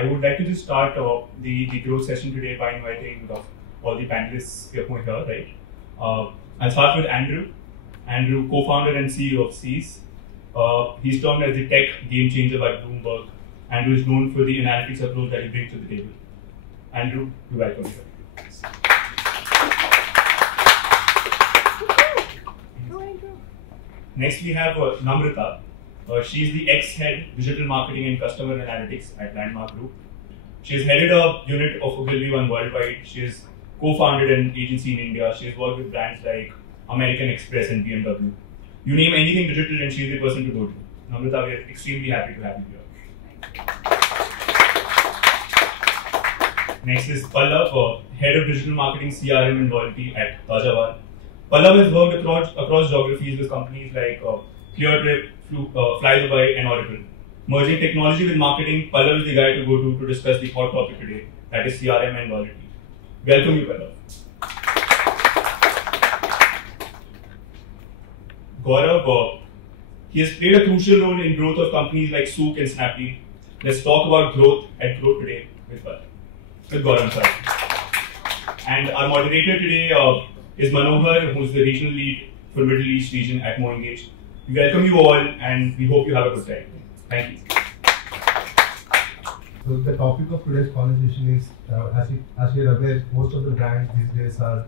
I would like to just start the growth session today by inviting all the panelists here, right? I'll start with Andrew. Andrew, co-founder and CEO of Seez. He's termed as the tech game changer by Bloomberg. Andrew is known for the analytics approach that he brings to the table. Andrew, you're welcome here. Next, we have Namrata. She's the ex-head digital marketing and customer analytics at Landmark Group. She has headed a unit of Ogilvy One worldwide. She has co-founded an agency in India. She has worked with brands like American Express and BMW. You name anything digital and she's the person to go to. Namrata, we are extremely happy to have you here. Next is Pallav, head of digital marketing, CRM and loyalty at Tajawal. Pallav has worked across geographies with companies like ClearTrip, Flydubai and Oracle. Merging technology with marketing, Pallav is the guy to go to discuss the hot topic today, that is CRM and loyalty. Welcome you, Pallav. Gaurav, he has played a crucial role in growth of companies like Souk and Snapdeal. Let's talk about growth at Growth today with Gaurav. And our moderator today is Manohar, who's the regional lead for Middle East region at MoEngage. We welcome you all and we hope you have a good time. Thank you. So the topic of today's conversation is, as you're aware, most of the brands these days are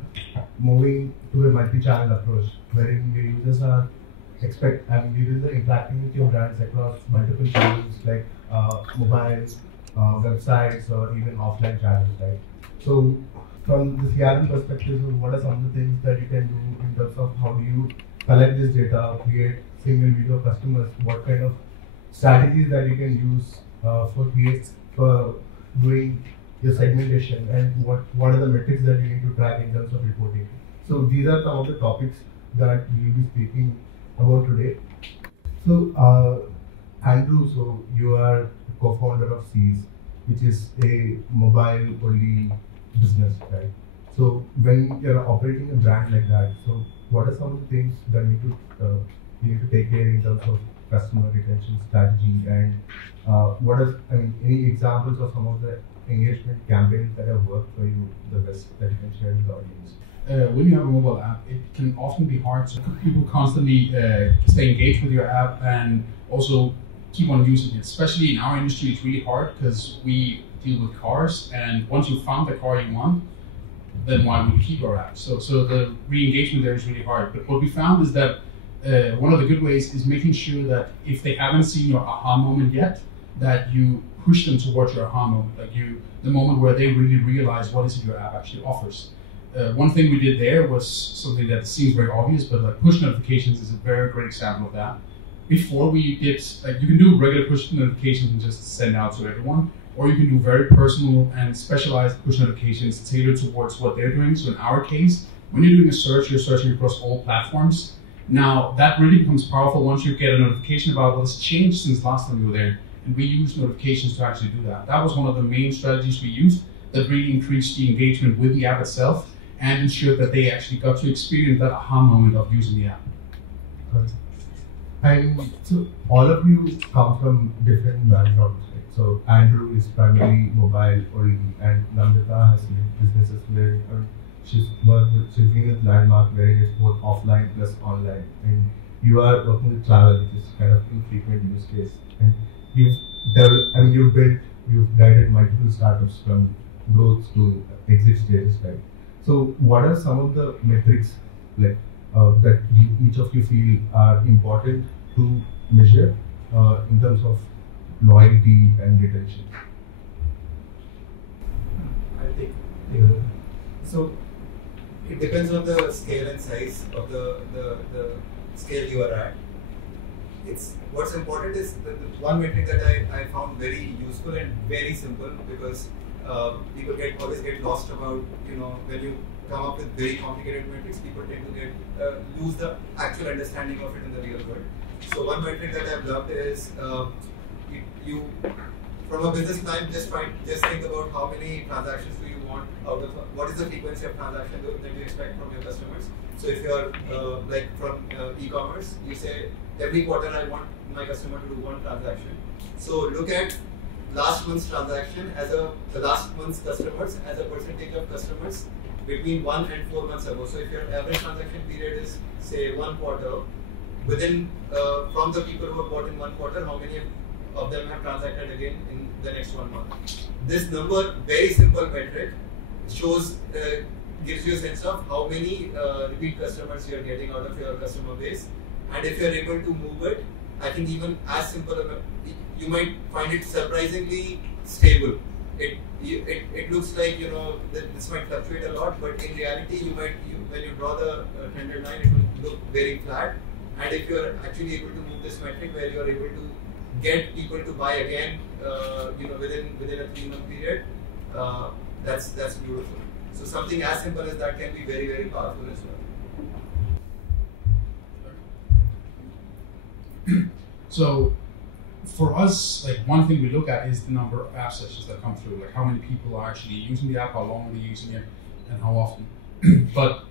moving to a multi-channel approach, wherein the users are users are interacting with your brands across multiple channels like mobiles, websites, or even offline channels, right? So from the CRM perspective, what are some of the things that you can do in terms of how do you collect this data, create single view of customers, what kind of strategies that you can use for doing your segmentation, and what are the metrics that you need to track in terms of reporting. So these are some of the topics that we'll be speaking about today. So Andrew, so you are co-founder of Seez, which is a mobile-only business, right? So when you're operating a brand like that, so what are some of the things that you need to take care in terms of customer retention strategy, and any examples of some of the engagement campaigns that have worked for you the best that you can share with the audience? When you have a mobile app, it can often be hard. So people constantly stay engaged with your app and also keep on using it. Especially in our industry, it's really hard because we deal with cars, and once you found the car you want, then why would you keep our app? So the re-engagement there is really hard. But what we found is that one of the good ways is making sure that if they haven't seen your aha moment yet, that you push them towards your aha moment, the moment where they really realize what is it your app actually offers. One thing we did there was something that seems very obvious, but like push notifications is a very great example of that. Before we did, you can do regular push notifications and just send out to everyone, or you can do very personal and specialized push notifications tailored towards what they're doing. So in our case, when you're doing a search, you're searching across all platforms. Now that really becomes powerful once you get a notification about what's changed since last time you were there. And we use notifications to actually do that. That was one of the main strategies we used that really increased the engagement with the app itself and ensured that they actually got to experience that aha moment of using the app. And so all of you come from different backgrounds, right? So Andrew is primarily mobile only, and Namrata has businesses where she's been with Landmark, where it's both offline plus online. And you are working with travel, which is kind of infrequent use case. And you've guided multiple startups from growth to exit stages, right? So what are some of the metrics that each of you feel are important to measure in terms of loyalty and retention? I'll take. So it depends on the scale and size of the scale you are at. What's important is the one metric that I found very useful and very simple, because people always get lost about, when you come up with very complicated metrics, people tend to lose the actual understanding of it in the real world. So one metric that I've loved is you from a business plan, just think about how many transactions do you want out of, what is the frequency of transaction that you expect from your customers. So if you're from e-commerce, you say every quarter I want my customer to do one transaction. So look at last month's transaction as the last month's customers as a percentage of customers between 1 and 4 months ago. So if your average transaction period is say 1 quarter, within from the people who have bought in 1 quarter, how many of them have transacted again in the next 1 month? This number, very simple metric, shows gives you a sense of how many repeat customers you are getting out of your customer base, and if you are able to move it, I think even as simple, you might find it surprisingly stable. It looks like that this might fluctuate a lot, but in reality, when you draw the trended line, it will look very flat. And if you are actually able to move this metric, where you are able to get people to buy again, within a 3-month period, that's beautiful. So something as simple as that can be very, very powerful as well. So for us, like one thing we look at is the number of app sessions that come through, like how many people are actually using the app, how long are they using it, and how often. But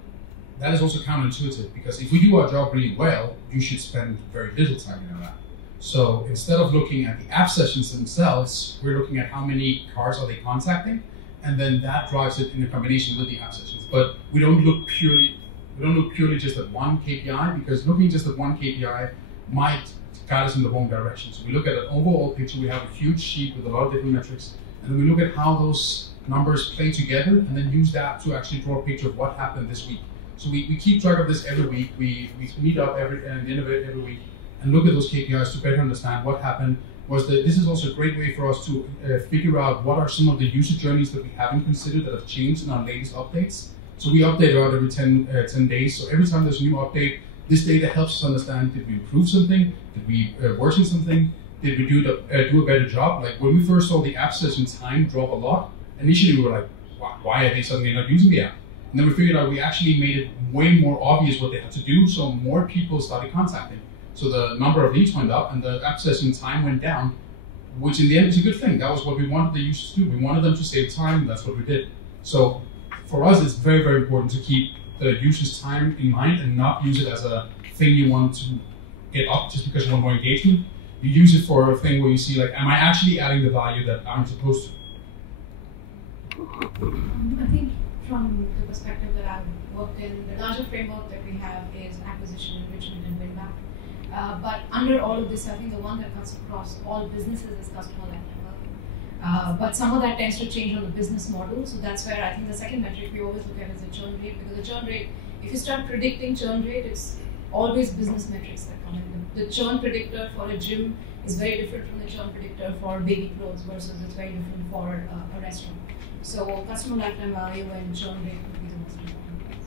that is also counterintuitive, because if we do our job really well, you should spend very little time in our app. So instead of looking at the app sessions themselves, we're looking at how many cars are they contacting, and then that drives it in a combination with the app sessions. But we don't look purely just at one KPI, because looking just at one KPI might guide us in the wrong direction. So we look at an overall picture. We have a huge sheet with a lot of different metrics, and then we look at how those numbers play together, and then use that to actually draw a picture of what happened this week. So we keep track of this every week. We meet up at the end of it every week and look at those KPIs to better understand what happened. This is also a great way for us to figure out what are some of the user journeys that we haven't considered that have changed in our latest updates. So we update about every 10 days. So every time there's a new update, this data helps us understand, did we improve something? Did we worsen something? Did we do a better job? Like when we first saw the app session time drop a lot, initially we were like, why are they suddenly not using the app? And then we figured out we actually made it way more obvious what they had to do, so more people started contacting. So the number of leads went up and the app session time went down, which in the end is a good thing. That was what we wanted the users to do. We wanted them to save time, that's what we did. So for us, it's very, very important to keep the user's time in mind and not use it as a thing you want to get up just because you want more engagement. You use it for a thing where you see, like, am I actually adding the value that I'm supposed to? I think from the perspective that I've worked in, the larger framework that we have is acquisition, enrichment, and win back. But under all of this, I think the one that cuts across all businesses is customer lifetime value. But some of that tends to change on the business model. So that's where I think the second metric we always look at is the churn rate, because the churn rate, if you start predicting churn rate, it's always business metrics that come in. The churn predictor for a gym is very different from the churn predictor for baby clothes versus it's very different for a restaurant. So customer lifetime value and churn rate would be the most important things.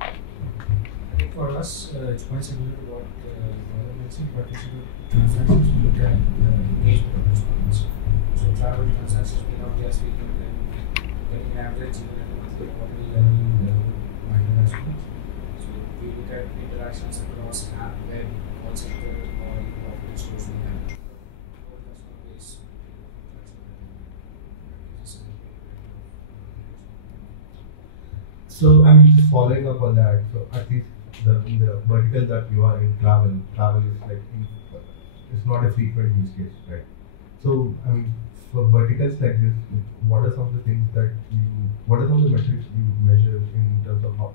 I think for us, it's quite similar to what Gaurav mentioned, but it's a transactions we look at engagement of response. So travel transactions we know last week, and then getting average even at a monthly quarterly level micro-management. So we look at interactions across app, web, call center, or corporate stores we have. Customer base. So I mean, just following up on that. So at least in the vertical that you are in, travel is like it's not a frequent use case, right? So I mean, for verticals like this, what are some of the things that what are some of the metrics you measure in terms of how,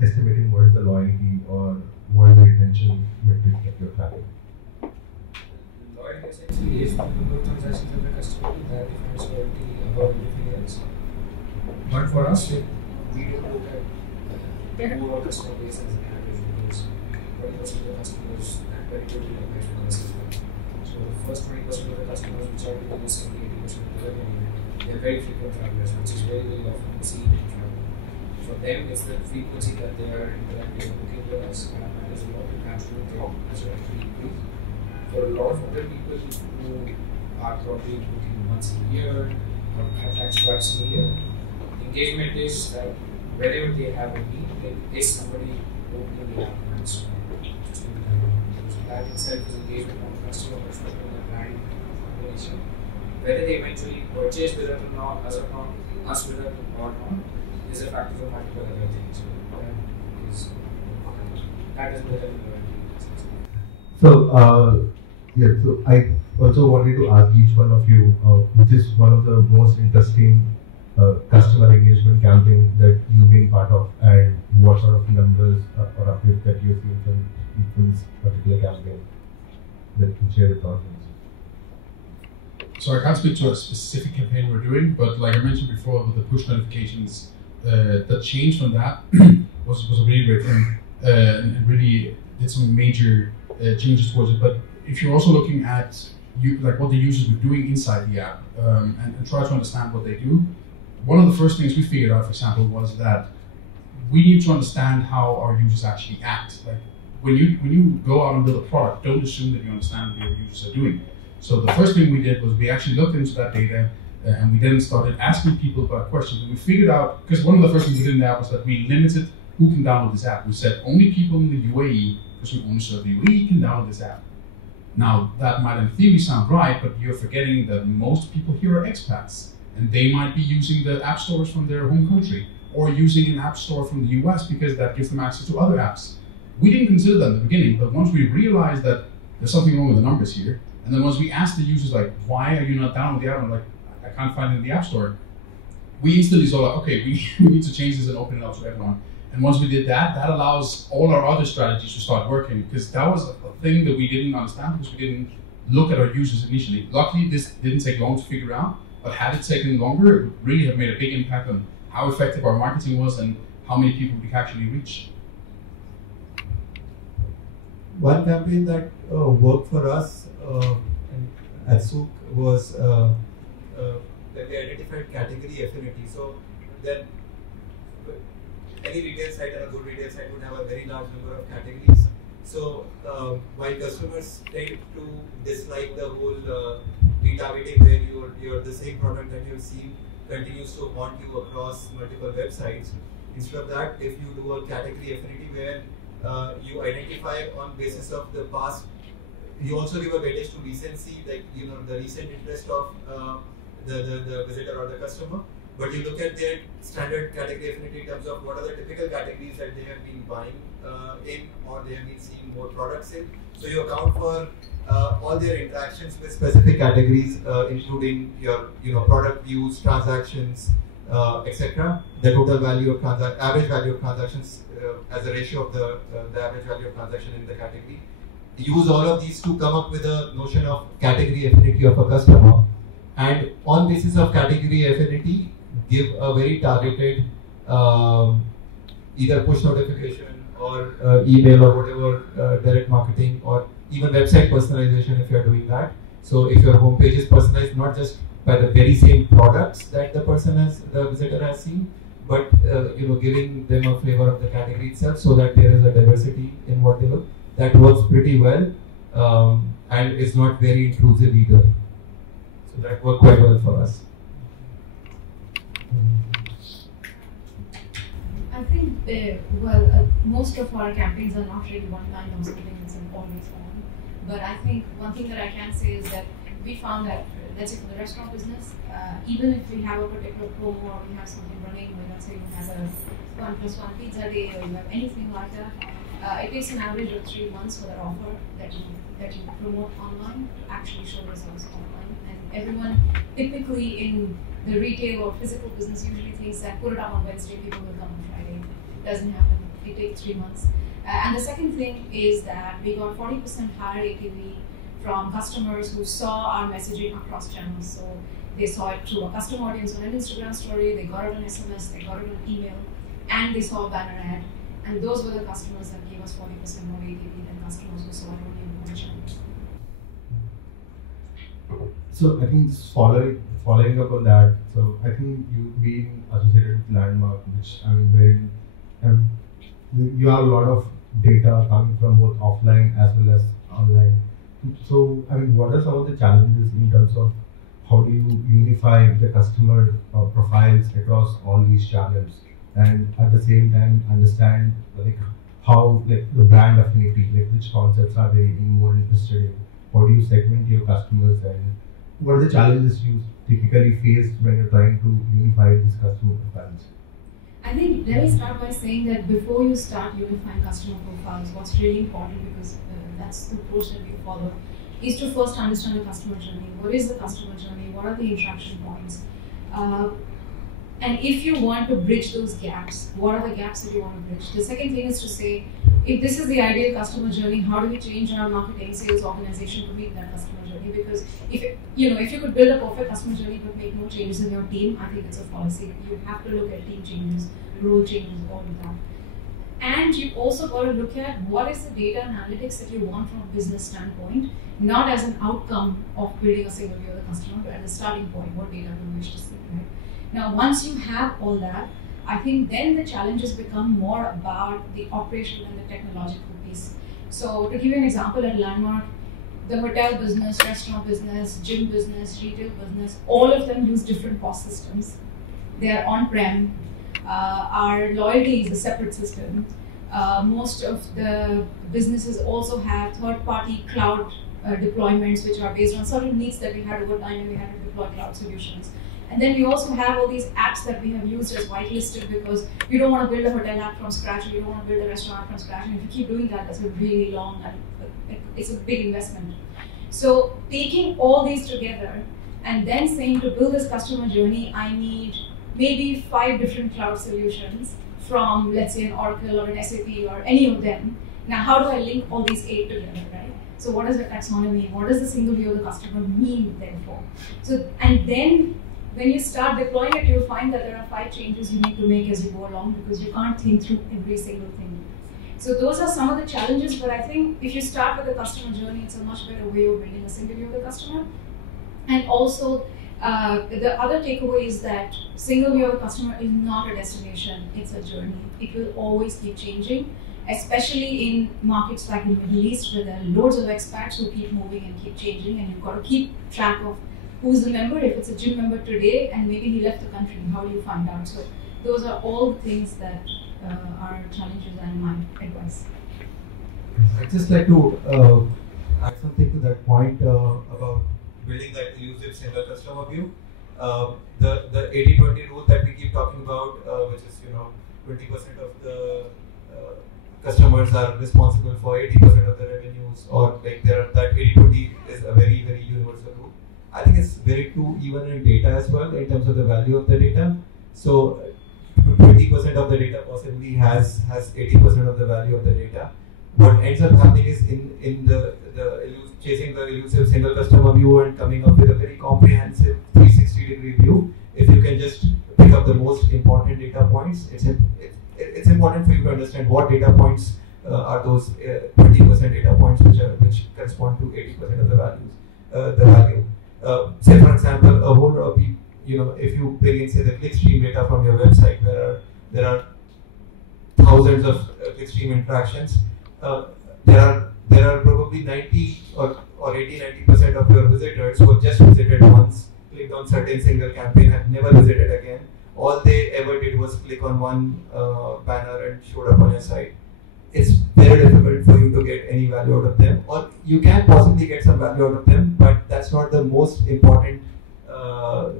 estimating what is the loyalty or what is the retention metrics that you're tracking? Loyalty essentially is the number of transactions of the customer that defines loyalty above everything else. But for us, we don't look at the overall customer base as an average, because 20% of the customers that particularly engage with us as well. So the first 20% of the customers which are doing 70-80% of the revenue, they're very frequent travelers, which is very, very often seen in travel. For them, it's the frequency that they are interacting and booking with us, and that is a lot of natural growth as well actually increase. For a lot of other people who are probably booking once a year or have twice a year, engagement is that wherever they have a need, there is somebody opening the app and so just doing that. So that itself is engagement from the customer perspective and brand combination. Whether they eventually purchase with us or not, us with us or not, is a factor for multiple other things. So that is better than the So Yeah, so I also wanted to ask each one of you, which is one of the most interesting customer engagement campaign that you've been part of, and what sort of numbers or uplift that you've seen from this particular campaign that you can share with the audience. So I can't speak to a specific campaign we're doing, but like I mentioned before, with the push notifications, the change from that was a really great thing, and really did some major changes towards it. But if you're also looking at like what the users were doing inside the app, and try to understand what they do, one of the first things we figured out, for example, was that we need to understand how our users actually act. Like when you go out and build a product, don't assume that you understand what your users are doing. So the first thing we did was we actually looked into that data, and we then started asking people about questions. And we figured out, because one of the first things we did in the app was that we limited who can download this app. We said only people in the UAE, because we only serve the UAE, can download this app. Now that might in theory sound right, but you're forgetting that most people here are expats, and they might be using the app stores from their home country, or using an app store from the US because that gives them access to other apps. We didn't consider that in the beginning, but once we realized that there's something wrong with the numbers here, and then once we asked the users, like, why are you not downloading the app? I'm like, I can't find it in the App Store. We instantly saw, like, okay, we need to change this and open it up to everyone. And once we did that, that allows all our other strategies to start working, because that was a thing that we didn't understand because we didn't look at our users initially. Luckily, this didn't take long to figure out, but had it taken longer, it would really have made a big impact on how effective our marketing was and how many people we could actually reach. One campaign that worked for us at Souk was that we identified category affinity. So then any retail site and a good retail site would have a very large number of categories. So while customers tend to dislike the whole retargeting where you're the same product that you've seen continues to haunt you across multiple websites, instead of that, if you do a category affinity where you identify on basis of the past, you also give a weightage to recency, like the recent interest of the visitor or the customer, but you look at their standard category affinity in terms of what are the typical categories that they have been buying in, or they have been seeing more products in. So you account for all their interactions with specific categories, including your product views, transactions, etc. The total value of average value of transactions as a ratio of the average value of transaction in the category. Use all of these to come up with a notion of category affinity of a customer, and on basis of category affinity, give a very targeted either push notification or email or whatever direct marketing, or even website personalization if you are doing that. So if your homepage is personalized not just by the very same products that the visitor has seen, but giving them a flavor of the category itself, so that there is a diversity in what they look. That works pretty well, and is not very intrusive either. So that worked quite well for us. I think most of our campaigns are not really one-time or something that's always on. But I think one thing that I can say is that we found that, let's say for the restaurant business, even if we have a particular promo or we have something running, like let's say you have a 1+1 pizza day, or you have anything like that, it takes an average of 3 months for that offer that you promote online to actually show results online. And everyone typically in the retail or physical business usually thinks that put it up on Wednesday, people will come on Friday. It doesn't happen. It takes 3 months. And the second thing is that we got 40% higher ATV from customers who saw our messaging across channels. So they saw it through a custom audience on an Instagram story, they got it on SMS, they got it on email, and they saw a banner ad. And those were the customers that gave us 40% more ATV than customers who saw it only on one channel. So I think just following up on that, so I think you've been associated with Landmark, which you have a lot of data coming from both offline as well as online. So what are some of the challenges in terms of how do you unify the customer profiles across all these channels, and at the same time understand how the brand affinity, which concepts are they being more interested in? How do you segment your customers, and what are the challenges you typically face when you're trying to unify these customer profiles? I think let me start by saying that before you start unifying customer profiles, what's really important, because that's the approach that we follow, is to first understand the customer journey. What is the customer journey? What are the interaction points? And if you want to bridge those gaps, what are the gaps that you want to bridge? The second thing is to say, if this is the ideal customer journey, how do we change our marketing sales organization to meet that customer journey? Because if you could build a perfect customer journey but make no changes in your team, I think it's a fallacy. You have to look at team changes, role changes, all of that. And you also got to look at what is the data analytics that you want from a business standpoint, not as an outcome of building a single view of the customer, but as a starting point, what data do you wish to see, right? Now, once you have all that, I think then the challenges become more about the operational and the technological piece. So to give you an example, at Landmark, the hotel business, restaurant business, gym business, retail business, all of them use different POS systems. They are on-prem. Our loyalty is a separate system. Most of the businesses also have third-party cloud deployments, which are based on certain needs that we had over time, and we had to deploy cloud solutions. And then we also have all these apps that we have used as whitelisted because you don't want to build a hotel app from scratch, or you don't want to build a restaurant app from scratch. And if you keep doing that, that's a really long, it's a big investment. So taking all these together and then saying to build this customer journey, I need maybe 5 different cloud solutions from, let's say, an Oracle or an SAP or any of them. Now, how do I link all these 8 together, right? So what does the taxonomy, what does the single view of the customer mean, therefore? So, and then when you start deploying it, you'll find that there are 5 changes you need to make as you go along because you can't think through every single thing. So those are some of the challenges, but I think if you start with the customer journey, it's a much better way of building a single view of the customer. And also, the other takeaway is that single view of the customer is not a destination, it's a journey. It will always keep changing, especially in markets like the Middle East where there are loads of expats who keep moving and keep changing, and you've got to keep track of who's the member. If it's a gym member today and maybe he left the country, how do you find out? So those are all the things that are challenges and my advice. I'd just like to add something to that point about building that elusive single customer view. The 80-20 rule that we keep talking about, which is 20% of the customers are responsible for 80% of the revenues, or like that 80-20 is a very, very universal rule. I think it's very true even in data as well in terms of the value of the data. So 20% of the data possibly has 80% of the value of the data. What ends up happening is in the chasing the elusive single customer view and coming up with a very comprehensive 360-degree view. If you can just pick up the most important data points, it's important for you to understand what data points are those 20% data points which correspond to 80% of the value. Say for example, a whole if you bring in say the clickstream data from your website, where there are thousands of clickstream interactions, there are probably 90 or 80-90% of your visitors who have just visited once, clicked on certain single campaign, have never visited again. All they ever did was click on one banner and showed up on your site. It's very difficult for you to get any value out of them, or you can possibly get some value out of them, but that's not the most important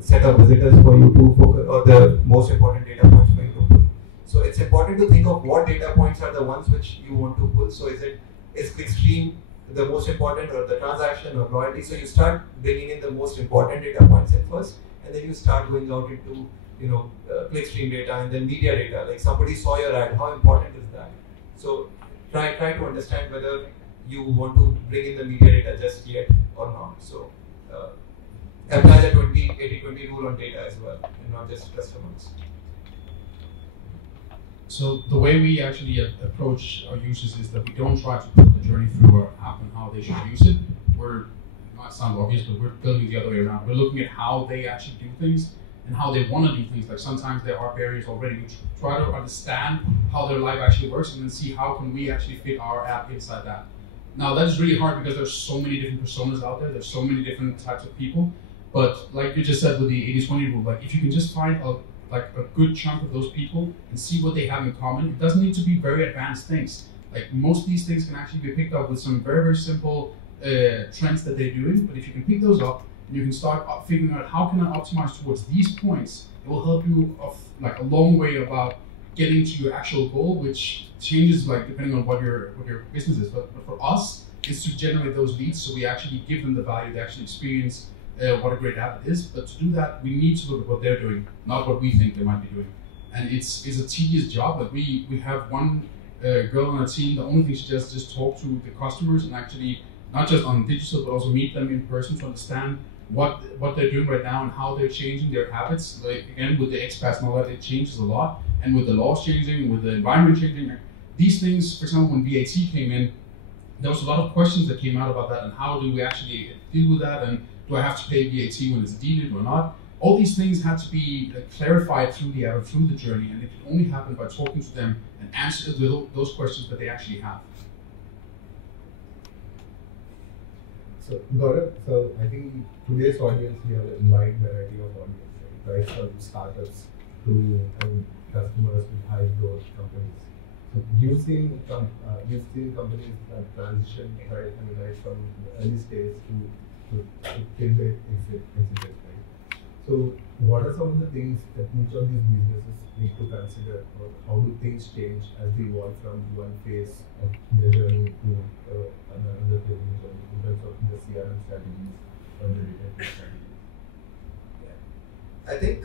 set of visitors for you to focus, or the most important data points for you to pull. So it's important to think of what data points are the ones which you want to pull. So is clickstream the most important, or the transaction, or loyalty? So you start bringing in the most important data points in first, and then you start going out into clickstream data and then media data. Like somebody saw your ad, how important is that? So try to understand whether you want to bring in the media data just yet or not. So apply the 80-20 rule on data as well, and not just customers. So the way we actually approach our users is that we don't try to put the journey through our app and how they should use it. It might sound obvious, but we're building the other way around. We're looking at how they actually do things and how they want to do things. Like sometimes there are barriers already. We try to understand how their life actually works and then see how can we actually fit our app inside that. Now that is really hard because there's so many different personas out there. There's so many different types of people. But like you just said with the 80-20 rule, like if you can just find a good chunk of those people and see what they have in common, it doesn't need to be very advanced things. Like most of these things can actually be picked up with some very, very simple trends that they're doing. But if you can pick those up, and you can start figuring out how can I optimize towards these points, it will help you a long way about getting to your actual goal, which changes depending on what your business is. But for us, is to generate those leads, so we actually give them the value, they actually experience what a great app it is. But to do that, we need to look at what they're doing, not what we think they might be doing. And it's a tedious job. Like we have one girl on our team, the only thing she does is just talk to the customers and actually, not just on digital, but also meet them in person to understand what they're doing right now and how they're changing their habits. Like again, with the expats and all that, it changes a lot. And with the laws changing, with the environment changing, these things, for example, when VAT came in, there was a lot of questions that came out about that and how do we actually deal with that, and do I have to pay VAT when it's deeded or not? All these things had to be clarified through the app, through the journey, and it could only happen by talking to them and answering those questions that they actually have. So Gaurav, so I think today's audience, we have a wide variety of audience, right? From startups to customers with high growth companies. So you've seen companies that transition right from the early stage to till they exit, right? So what are some of the things that each of these businesses need to consider, or how do things change as they evolve from one phase of their journey to another phase in terms of the CRM strategies or the retention strategies? Yeah. I think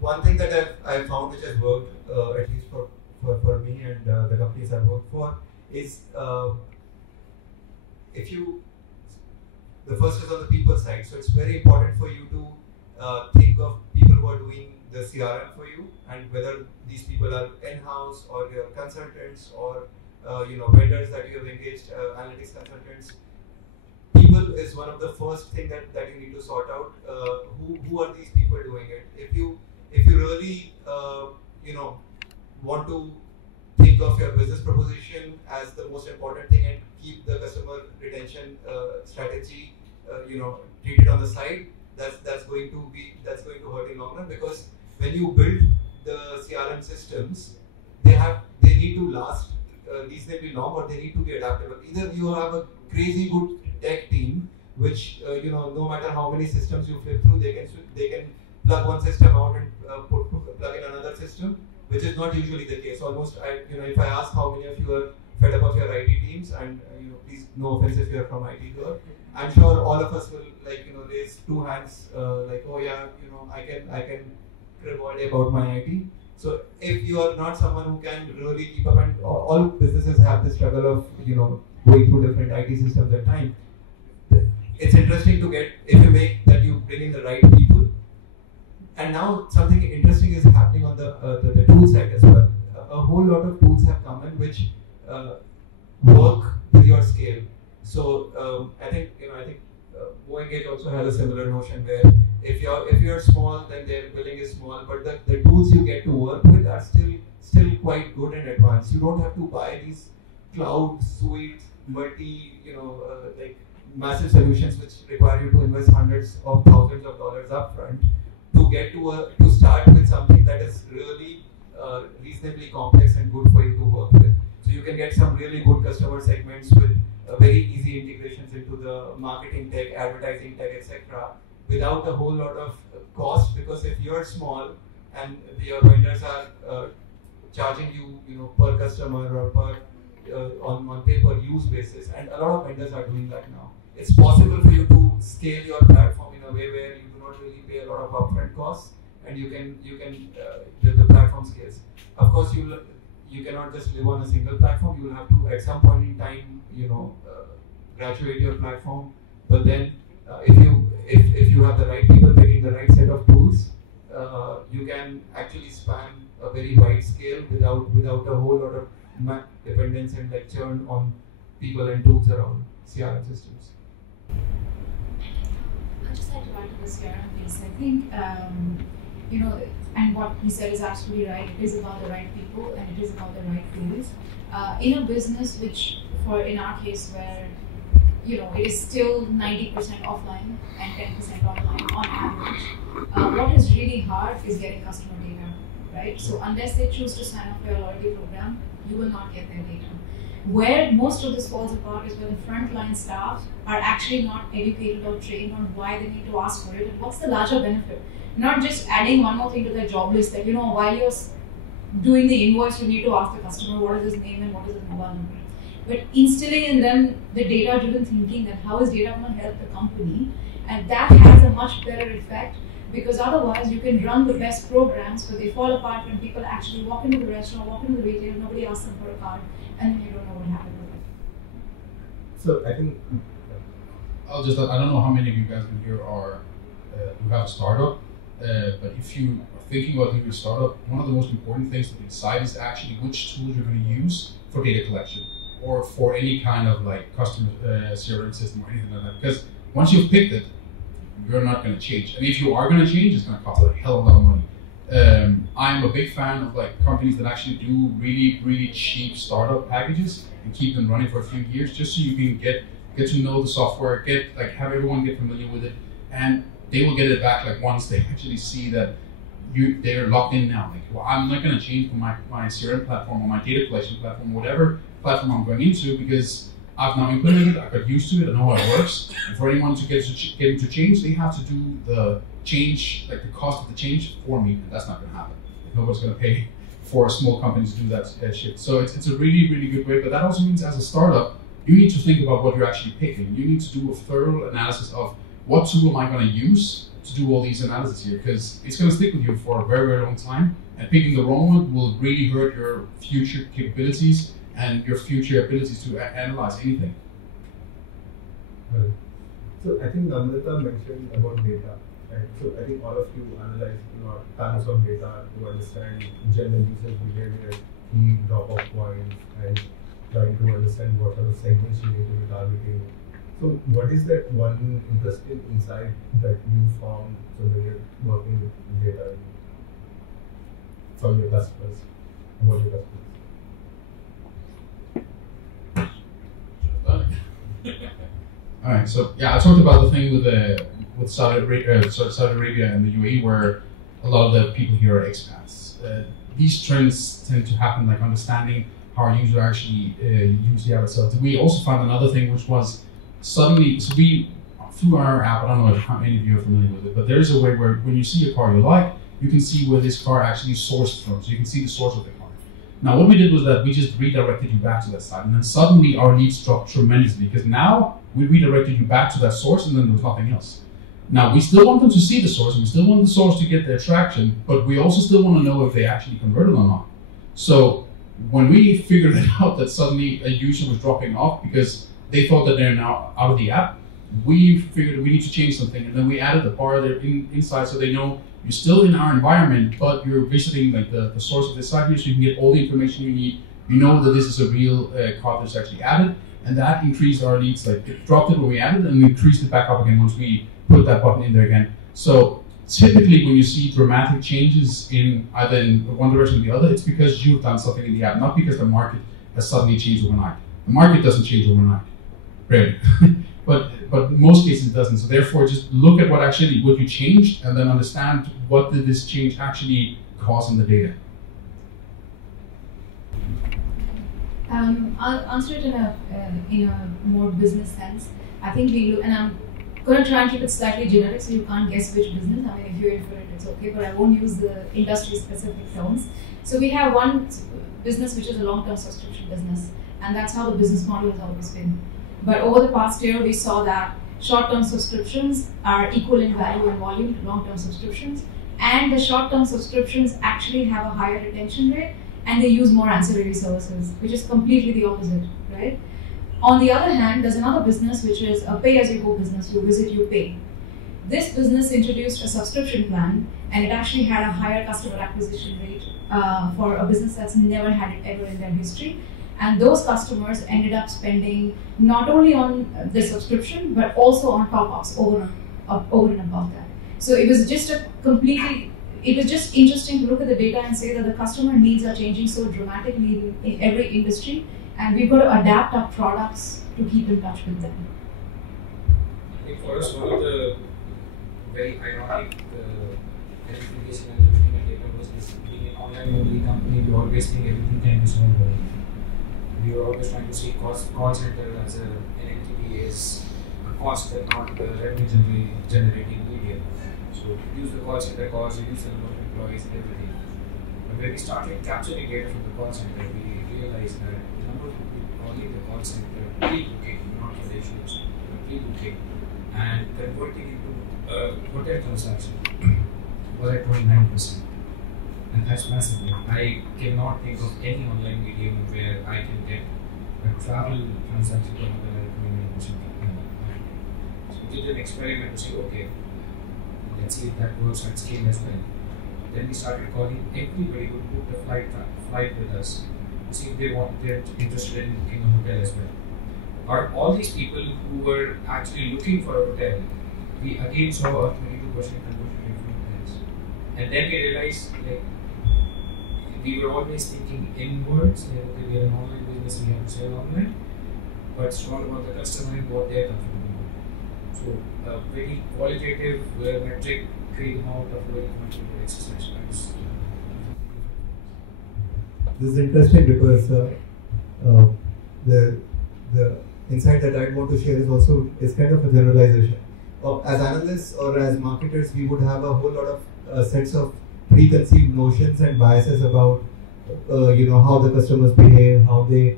one thing that I've found which has worked, at least for me and the companies I've worked for, is the first is on the people side. So it's very important for you to think of people who are doing the CRM for you, and whether these people are in-house or your consultants or vendors that you have engaged, analytics consultants. People is one of the first thing that you need to sort out. Who are these people doing it? If you really want to think of your business proposition as the most important thing and keep the customer retention strategy treat it on the side, that's going to hurt in long run, because when you build the CRM systems, they need to last reasonably long, or they need to be adaptable. Either you have a crazy good tech team which no matter how many systems you flip through, they can plug one system out and plug in another system, which is not usually the case. Almost, if I ask how many of you are fed up of your IT teams, and please, no offense if you are from IT here, I'm sure all of us will raise two hands, oh yeah, I can crib all day about my IT. So if you are not someone who can really keep up, and all businesses have this struggle of going through different IT systems at time. It's interesting to get, if you make that, you bring in the right people. And now something interesting is happening on the tool side as well. A whole lot of tools have come in which work with your scale. So I think MoEngage also has a similar notion where if you're small, then their billing is small, but the tools you get to work with are still quite good and advanced. You don't have to buy these cloud suite massive solutions which require you to invest hundreds of thousands of dollars upfront to start with something that is really reasonably complex and good for you to work with. So you can get some really good customer segments with very easy integrations into the marketing tech, advertising tech, etc., without a whole lot of cost. Because if you're small and your vendors are charging you, per customer or per on pay-per-use basis, and a lot of vendors are doing that now. It's possible for you to scale your platform in a way where you do not really pay a lot of upfront costs, and the platform scales. Of course, you cannot just live on a single platform. You will have to, at some point in time, graduate your platform. But then, if you have the right people picking the right set of tools, you can actually span a very wide scale without a whole lot of dependence and churn on people and tools around CRM systems. I just like to add to the CRM piece. I think and what he said is absolutely right. It is about the right people and it is about the right tools. In a business which, in our case, where it is still 90% offline and 10% online on average, what is really hard is getting customer data, right? So unless they choose to sign up for your loyalty program, you will not get their data. Where most of this falls apart is when the frontline staff are actually not educated or trained on why they need to ask for it and what's the larger benefit. Not just adding one more thing to their job list that, while you're doing the invoice, you need to ask the customer what is his name and what is his mobile number. but instilling in them the data-driven thinking that how is data going to help the company, and that has a much better effect, because otherwise you can run the best programs, but they fall apart when people actually walk into the restaurant, walk into the retail, nobody asks them for a card, and then you don't know what happened with it. So I think I don't know how many of you guys in here are who have a startup, but if you are thinking about doing a startup, one of the most important things to decide is actually which tool you're going to use for data collection or for any kind of like customer CRM system or anything like that. Because once you've picked it, you're not going to change. And if you are going to change, it's going to cost a hell of a lot of money. I'm a big fan of like companies that actually do really cheap startup packages and keep them running for a few years, just so you can get to know the software, have everyone get familiar with it, and they will get it back like once they actually see that they're locked in now. Like, well, I'm not going to change from my CRM platform or my data collection platform, whatever platform I'm going into, because I've now implemented it, I got used to it, I know how it works. And for anyone to get into change, they have to do the change, like the cost of the change for me, and that's not going to happen. Nobody's going to pay for a small company to do that shit. So it's a really good way, but that also means as a startup, you need to think about what you're actually picking. You need to do a thorough analysis of what tool am I going to use to do all these analyses here, because it's going to stick with you for a very long time, and picking the wrong one will really hurt your future capabilities and your future abilities to analyze anything. Right. So I think Namrata mentioned about data, right? So I think all of you analyze tons of data to understand general user behavior, key drop-off points, and trying to understand what are the segments you need to be targeting. So what is that one interesting insight that you found so that you're working with data from your customers, about your customers? All right, so yeah, I talked about the thing with Saudi Arabia and the UAE, where a lot of the people here are expats. These trends tend to happen, like understanding how our user actually use the app itself. We also found another thing, which was suddenly, so we, through our app, I don't know how many of you are familiar with it, but there's a way where when you see a car you like, you can see where this car actually sourced from, so you can see the source of the car. Now what we did was that we just redirected you back to that site, and then suddenly our leads dropped tremendously, because now we redirected you back to that source and then there was nothing else. Now we still want them to see the source, and we still want the source to get their traction, but we also still want to know if they actually converted or not. So when we figured it out that suddenly a user was dropping off because they thought that they're now out of the app, we figured we need to change something, and then we added the bar there inside so they know you're still in our environment, but you're visiting like the source of the site here, so you can get all the information you need. You know that this is a real card that's actually added, and that increased our leads. Like it dropped it when we added, and increased it back up again once we put that button in there again. So typically, when you see dramatic changes in either in one direction or the other, it's because you've done something in the app, not because the market has suddenly changed overnight. The market doesn't change overnight, rarely. But in most cases it doesn't. So therefore, just look at what you changed, and then understand what did this change actually cause in the data. I'll answer it in a more business sense. I think we look, and I'm going to try and keep it slightly generic so you can't guess which business. I mean, if you're in for it, it's okay, but I won't use the industry-specific terms. So we have one business which is a long-term subscription business, and that's how the business model has always been. But over the past year, we saw that short-term subscriptions are equal in value and volume to long-term subscriptions, and the short-term subscriptions actually have a higher retention rate, and they use more ancillary services, which is completely the opposite, right? On the other hand, there's another business which is a pay-as-you-go business. You visit, you pay. This business introduced a subscription plan, and it actually had a higher customer acquisition rate for a business that's never had it ever in their history. And those customers ended up spending not only on the subscription, but also on top-ups over and above that. So it was just interesting to look at the data and say that the customer needs are changing so dramatically in every industry, and we've got to adapt our products to keep in touch with them. I think for us, one of the very ironic identification and looking at data was this being an online-only company, we always think everything can be solved by. We were always trying to see call center as an entity as a cost and not a revenue generating medium. So reduce the call center cost, reduce the number of employees, everything. But when we started capturing data from the call center, we realized that the number of calling the call center, pre-booking, not relationships, pre-booking, and converting into a hotel transaction was at 29%. And that's massive. I cannot think of any online medium where I can get a travel transaction to hotel at 29%. So we did an experiment to say, okay, let's see if that works at scale as well. Then we started calling everybody who booked a flight with us to see if they're interested in booking a hotel as well. Are all these people who were actually looking for a hotel, we again saw a 22% conversion rate from hotels. And then we realized, like, we were always thinking inwards, like, okay, we are an online business, we have to sell online, but it's all about the customer and what they're comfortable with. So, a very qualitative, metric came out of a very quantitative exercise. This is interesting because the insight that I want to share is kind of a generalization. As analysts or as marketers, we would have a whole lot of sets of preconceived notions and biases about how the customers behave, how they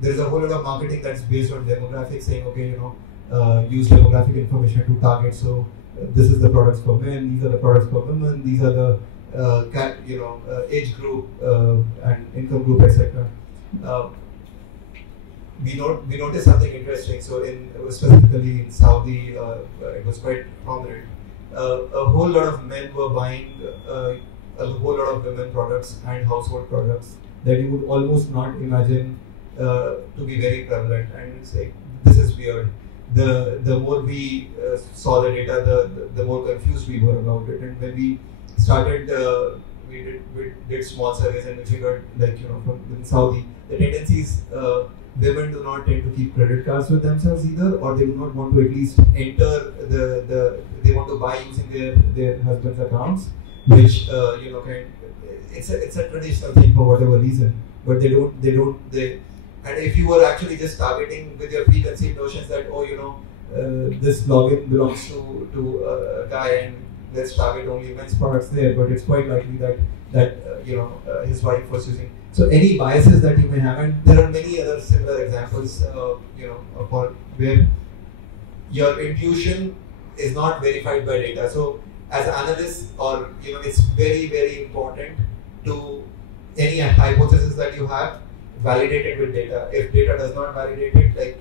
there's a whole lot of marketing that's based on demographics, saying, okay, use demographic information to target. So this is the products for men, these are the products for women, these are the age group and income group, etc. We noticed something interesting. So specifically in Saudi, it was quite prominent. A whole lot of men were buying a whole lot of women products and household products that you would almost not imagine to be very prevalent. And it's like, this is weird. The more we saw the data, the more confused we were about it. And when we started, we did small surveys, and we figured, from in Saudi, the tendency is women do not tend to keep credit cards with themselves either, or they do not want to at least enter they want to buy using their husband's accounts, which it's a traditional thing for whatever reason, but and if you were actually just targeting with your preconceived notions that, this login belongs to a guy and let's target only men's products there, but it's quite likely that his wife was using. So any biases that you may have, and there are many other similar examples, for where your intuition is not verified by data. So as analysts, or it's very, very important to any hypothesis that you have, validate it with data. If data does not validate it,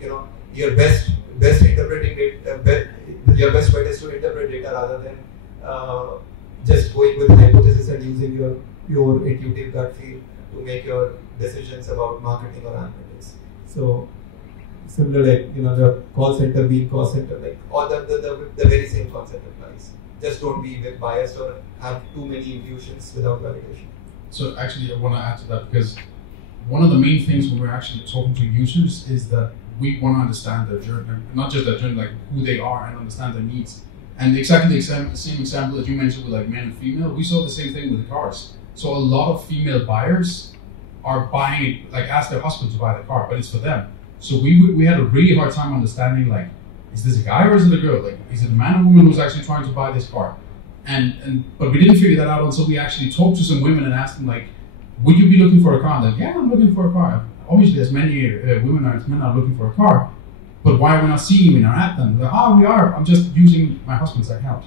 your best interpreting data, your best bet is to interpret data rather than just going with hypothesis and using your intuitive gut feel to make your decisions about marketing or analytics. So similar, the call center being call center, all the very same concept applies. Just don't be biased or have too many intuitions without validation. So actually, I want to add to that, because one of the main things when we're actually talking to users is that we want to understand their journey, not just their journey, like who they are, and understand their needs. And exactly the same example that you mentioned with men and female, we saw the same thing with the cars. So a lot of female buyers are buying it, ask their husband to buy the car, but it's for them. So we had a really hard time understanding, is this a guy or is it a girl? Is it a man or woman who's actually trying to buy this car? But we didn't figure that out until we actually talked to some women and asked them, would you be looking for a car? And yeah, I'm looking for a car. Obviously, as many women as men are looking for a car, but why are we not seeing you in our app then? We are. I'm just using my husband's account.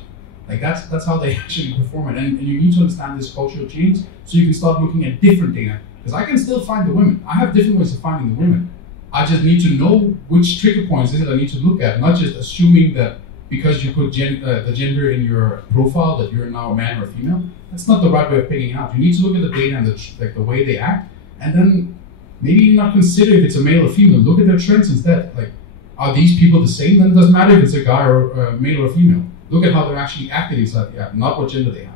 That's how they actually perform it. And you need to understand this cultural change so you can start looking at different data. Because I can still find the women. I have different ways of finding the women. I just need to know which trigger points is it I need to look at, not just assuming that because you put the gender in your profile that you're now a man or a female. That's not the right way of picking it out. You need to look at the data and the way they act, and then maybe not consider if it's a male or female. Look at their trends instead. Are these people the same? Then it doesn't matter if it's a guy or a male or a female. Look at how they're actually acting inside the app, not what gender they have.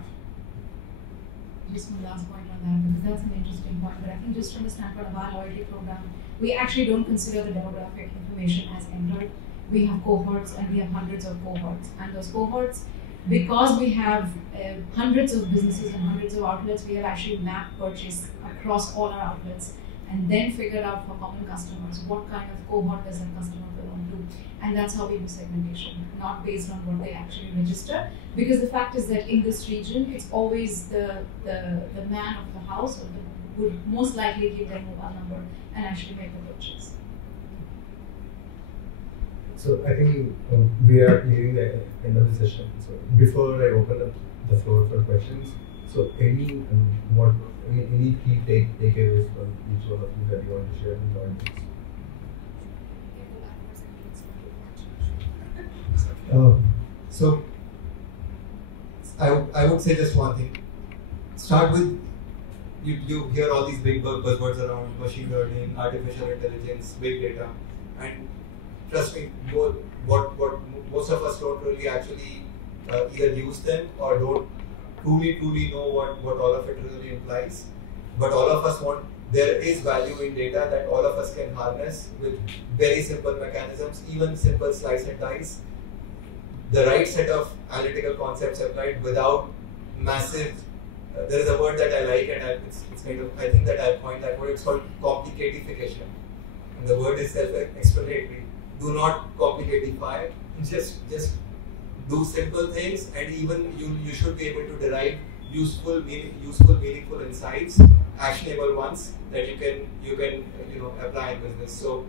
Just one last point on that, because that's an interesting point. But I think just from the standpoint of our loyalty program, we actually don't consider the demographic information as entered. We have cohorts, and we have hundreds of cohorts. And those cohorts, because we have hundreds of businesses and hundreds of outlets, we have actually mapped purchase across all our outlets, and then figured out for common customers what kind of cohort does that customer belong to. And that's how we do segmentation, not based on what they actually register. Because the fact is that in this region, it's always the man of the house or would most likely give their mobile number and actually make the purchase. So I think we are nearing the end of the session. So before I open up the floor for questions, so any key takeaways from each one of you that you want to share with the audience? So I would say just one thing. Start with, you hear all these big buzzwords around machine learning, artificial intelligence, big data, and trust me, what most of us don't really actually either use them or don't truly know what all of it really implies. But all of us want, there is value in data that all of us can harness with very simple mechanisms, even simple slice and dice. The right set of analytical concepts applied without massive, there is a word that I like, and it's kind of, I think that I've coined that word, it's called complicatification. And the word is self-explanatory. Do not complicatify, just do simple things, and even you should be able to derive useful, meaningful insights, actionable ones that you can apply in business. So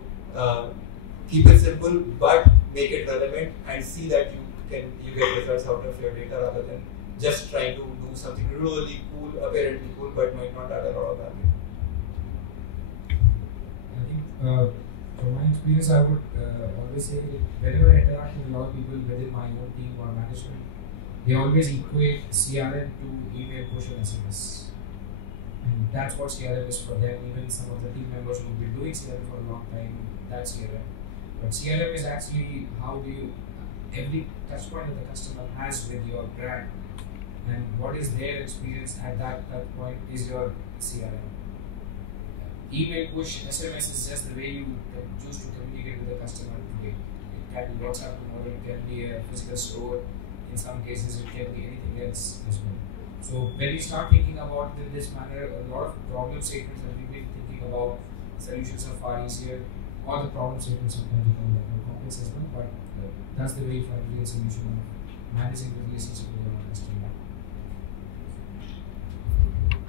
keep it simple, but make it relevant, and see that you get results out of your data rather than just trying to do something really cool, apparently cool, but might not add a lot of value. I think from my experience, I would always say whenever I interact with a lot of people within my own team or management, they always equate CRM to email, push, and SMS. And that's what CRM is for them. Even some of the team members who have been doing CRM for a long time, that's CRM. But CRM is actually how do you, every touch point that the customer has with your brand and what is their experience at that point is your CRM. Email, push, SMS is just the way you choose to communicate with the customer today. It can be WhatsApp tomorrow, it can be a physical store, in some cases it can be anything else as well. So when we start thinking about it in this manner, a lot of problem statements that we've been thinking about, solutions are far easier, or the problem statements sometimes become more complex as well, but that's the way you find a solution of managing the relationship with your customer.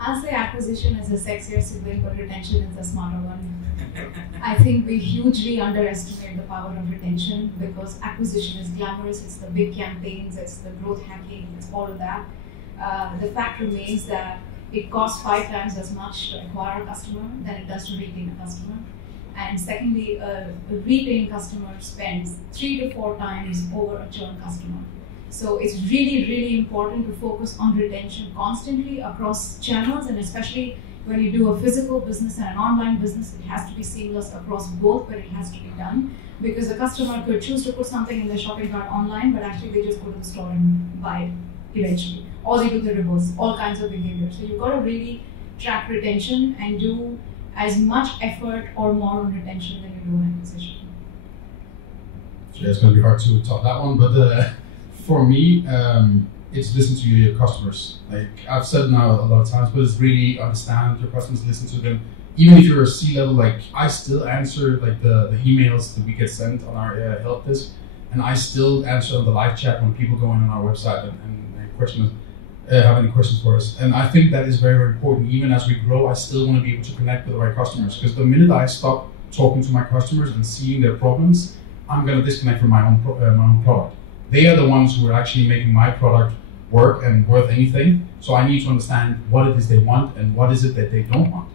I'll say acquisition is a sexier sibling, but retention is the smarter one. I think we hugely underestimate the power of retention because acquisition is glamorous, it's the big campaigns, it's the growth hacking, it's all of that. The fact remains that it costs 5 times as much to acquire a customer than it does to retain a customer. And secondly, a retained customer spends 3 to 4 times over a churn customer. So it's really important to focus on retention constantly across channels, and especially when you do a physical business and an online business, it has to be seamless across both, but it has to be done. Because a customer could choose to put something in their shopping cart online, but actually they just go to the store and buy it eventually. Or they do the reverse, all kinds of behavior. So you've got to really track retention and do as much effort or more on retention than you do on acquisition. So it's going to be hard to top that one, but for me, it's listen to your customers. Like I've said now a lot of times, but it's really understand your customers, listen to them. Even if you're a C-level, like I still answer like the emails that we get sent on our help desk, and I still answer on the live chat when people go in on our website and have any questions for us. And I think that is very important. Even as we grow, I still want to be able to connect with our customers, because the minute I stop talking to my customers and seeing their problems, I'm going to disconnect from my own product. They are the ones who are actually making my product work and worth anything. So I need to understand what it is they want and what is it that they don't want.